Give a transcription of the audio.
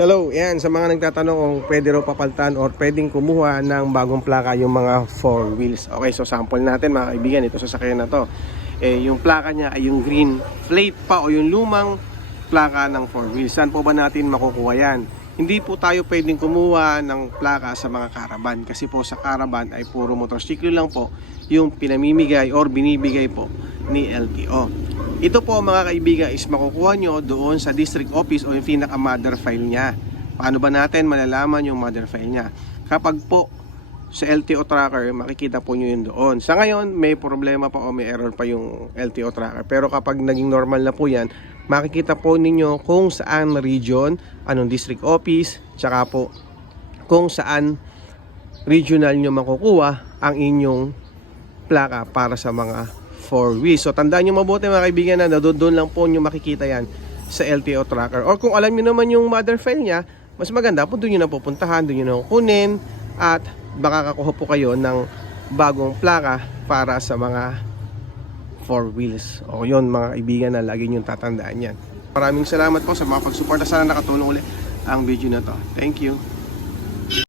Hello, yan sa mga nagtatanong kung pwede raw papalitan or pwedeng kumuha ng bagong plaka yung mga four wheels. Okay, so sample natin mga kaibigan, ito sa sakyan na to. Eh, yung plaka niya ay yung green plate pa o yung lumang plaka ng four wheels. Saan po ba natin makukuha yan? Hindi po tayo pwedeng kumuha ng plaka sa mga caravan kasi po sa caravan ay puro motorsiklo lang po yung pinamimigay or binibigay po ni LTO. Ito po mga kaibigan is makukuha nyo doon sa district office o yung pinaka mother file niya. Paano ba natin malalaman yung mother file niya? Kapag po sa LTO tracker, makikita po nyo yun doon. Sa ngayon, may problema pa o may error pa yung LTO tracker. Pero kapag naging normal na po yan, makikita po ninyo kung saan region, anong district office, tsaka po kung saan regional nyo makukuha ang inyong plaka para sa mga 4 wheels. So tandaan nyo mabuti mga kaibigan na doon lang po nyo makikita yan sa LTO tracker. Or kung alam nyo naman yung mother file niya, mas maganda po doon nyo na pupuntahan, doon nyo na kukunin at baka kakuha po kayo ng bagong plaka para sa mga 4 wheels. O yun mga kaibigan na lagi nyo tatandaan yan. Maraming salamat po sa mga pagsuporta. Sana nakatulong ulit ang video na to. Thank you.